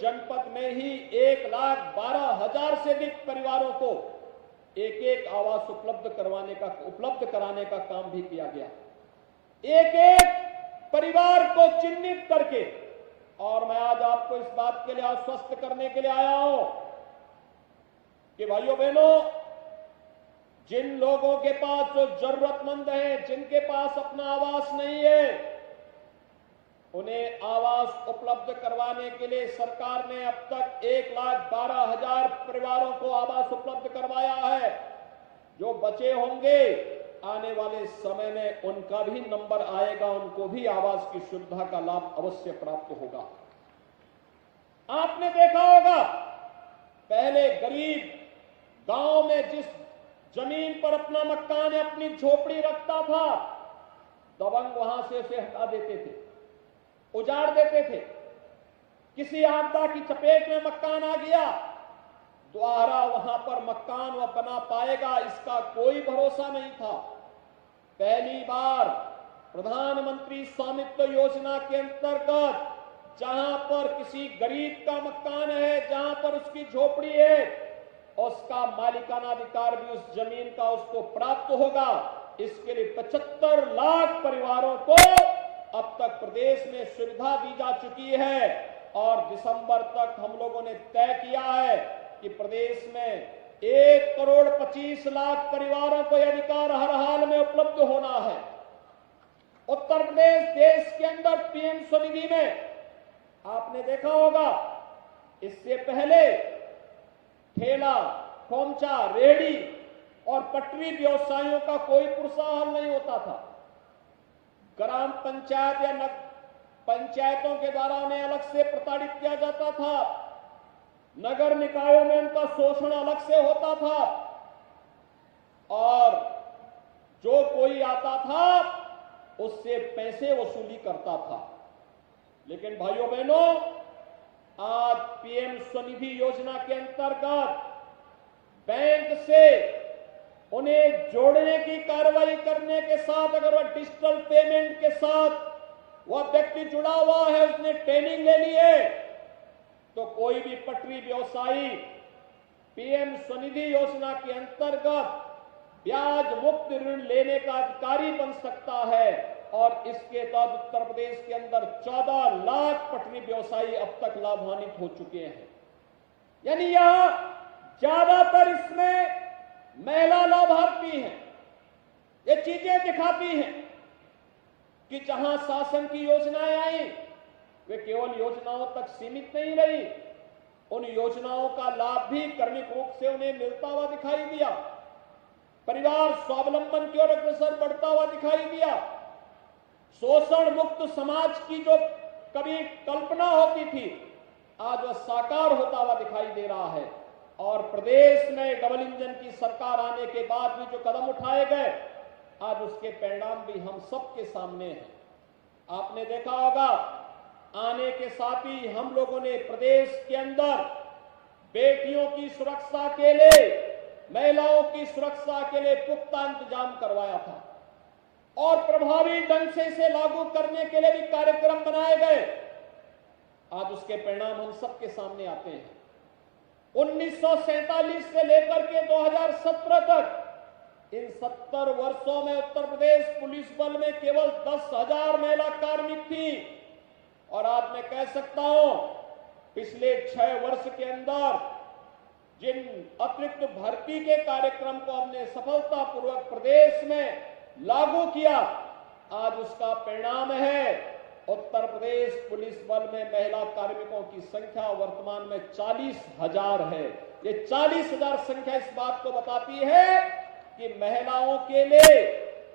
जनपद में ही 1,12,000 से अधिक परिवारों को एक एक आवास उपलब्ध कराने का काम भी किया गया। एक एक परिवार को चिन्हित करके, और मैं आज आपको इस बात के लिए आश्वस्त करने के लिए आया हूं कि भाइयों बहनों, जिन लोगों के पास, जो जरूरतमंद हैं, जिनके पास अपना आवास नहीं है, उन्हें आवास उपलब्ध करवाने के लिए सरकार ने अब तक 1,12,000 परिवारों को आवास उपलब्ध करवाया है। जो बचे होंगे आने वाले समय में उनका भी नंबर आएगा, उनको भी आवास की सुविधा का लाभ अवश्य प्राप्त होगा। आपने देखा होगा, पहले गरीब गांव में जिस जमीन पर अपना मकान या अपनी झोपड़ी रखता था, दबंग वहां से उसे हटा देते थे, उजाड़ देते थे। किसी आपदा की चपेट में मकान आ गया, दोबारा वहां पर मकान वह बना पाएगा, इसका कोई भरोसा नहीं था। पहली बार प्रधानमंत्री स्वामित्व योजना के अंतर्गत जहां पर किसी गरीब का मकान है, जहां पर उसकी झोपड़ी है, उसका मालिकाना अधिकार भी उस जमीन का उसको प्राप्त होगा। इसके लिए 75 लाख परिवारों को अब तक प्रदेश में सुविधा दी जा चुकी है और दिसंबर तक हम लोगों ने तय किया है कि प्रदेश में 1,25,00,000 परिवारों को यह अधिकार हर हाल में उपलब्ध होना है। उत्तर प्रदेश देश के अंदर पीएम स्वनिधि में आपने देखा होगा, इससे पहले ठेला, खोमचा, रेहड़ी और पटरी व्यवसायियों का कोई प्रोत्साहन नहीं होता था। ग्राम पंचायत या पंचायतों के द्वारा उन्हें अलग से प्रताड़ित किया जाता था, नगर निकायों में उनका शोषण अलग से होता था और जो कोई आता था उससे पैसे वसूली करता था। लेकिन भाइयों बहनों, आज पीएम स्वनिधि योजना के अंतर्गत बैंक से उन्हें जोड़ने की कार्रवाई करने के साथ, अगर वह डिजिटल पेमेंट के साथ वह व्यक्ति जुड़ा हुआ है, उसने ट्रेनिंग ले ली है, तो कोई भी पटरी व्यवसायी पीएम स्वनिधि योजना के अंतर्गत ब्याज मुक्त ऋण लेने का अधिकारी बन सकता है। और इसके तहत उत्तर प्रदेश के अंदर 14 लाख पटरी व्यवसायी अब तक लाभान्वित हो चुके हैं। यानी यहां ज्यादातर इसमें महिला लाभार्थी हैं। ये चीजें दिखाती हैं कि जहां शासन की योजनाएं आई, वे केवल योजनाओं तक सीमित नहीं रही, उन योजनाओं का लाभ भी क्रमिक रूप से उन्हें मिलता हुआ दिखाई दिया। परिवार स्वावलंबन की ओर अग्रसर बढ़ता हुआ दिखाई दिया। शोषण मुक्त समाज की जो कभी कल्पना होती थी, आज वह साकार होता हुआ दिखाई दे रहा है। और प्रदेश में डबल इंजन की सरकार आने के बाद भी जो कदम उठाए गए, आज उसके परिणाम भी हम सबके सामने हैं। आपने देखा होगा, आने के साथ ही हम लोगों ने प्रदेश के अंदर बेटियों की सुरक्षा के लिए, महिलाओं की सुरक्षा के लिए पुख्ता इंतजाम करवाया था और प्रभावी ढंग से इसे लागू करने के लिए भी कार्यक्रम बनाए गए। आज उसके परिणाम हम सबके सामने आते हैं। 1947 से लेकर के 2017 तक इन 70 वर्षों में उत्तर प्रदेश पुलिस बल में केवल 10,000 महिला कार्मिक थी और आज मैं कह सकता हूं, पिछले 6 वर्ष के अंदर जिन अतिरिक्त भर्ती के कार्यक्रम को हमने सफलतापूर्वक प्रदेश में लागू किया, आज उसका परिणाम है उत्तर प्रदेश पुलिस बल में महिला कार्मिकों की संख्या वर्तमान में 40,000 है। ये 40,000 संख्या इस बात को बताती है कि महिलाओं के लिए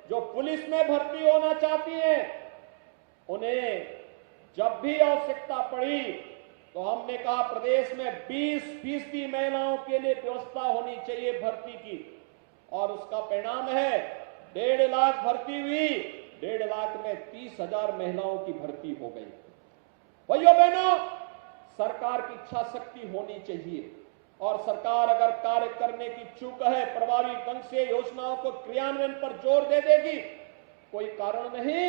जो पुलिस में भर्ती होना चाहती हैं, उन्हें जब भी आवश्यकता पड़ी तो हमने कहा प्रदेश में 20% महिलाओं के लिए व्यवस्था होनी चाहिए भर्ती की, और उसका परिणाम है 1.5 लाख भर्ती हुई, 1.5 लाख में 30,000 महिलाओं की भर्ती हो गई। भाइयों बहनों, सरकार की इच्छा शक्ति होनी चाहिए और सरकार अगर कार्य करने की इच्छुक है, प्रभावी ढंग से योजनाओं को क्रियान्वयन पर जोर दे देगी। कोई कारण नहीं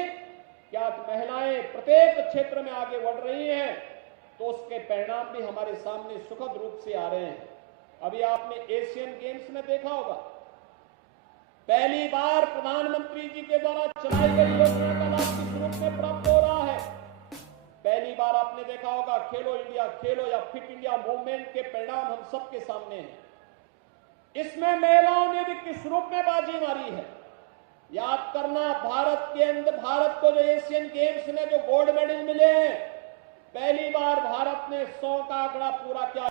कि आज महिलाएं प्रत्येक क्षेत्र में आगे बढ़ रही हैं। तो उसके परिणाम भी हमारे सामने सुखद रूप से आ रहे हैं। अभी आपने एशियन गेम्स में देखा होगा, पहली बार प्रधानमंत्री जी के द्वारा चलाई गई योजना का लाभ किस रूप में प्राप्त हो रहा है। पहली बार आपने देखा होगा खेलो इंडिया, खेलो या फिट इंडिया मूवमेंट के परिणाम हम सबके सामने हैं। इसमें महिलाओं ने भी किस रूप में बाजी मारी है। याद करना, भारत के अंदर भारत को जो एशियन गेम्स में जो गोल्ड मेडल मिले हैं, पहली बार भारत ने 100 का आंकड़ा पूरा किया।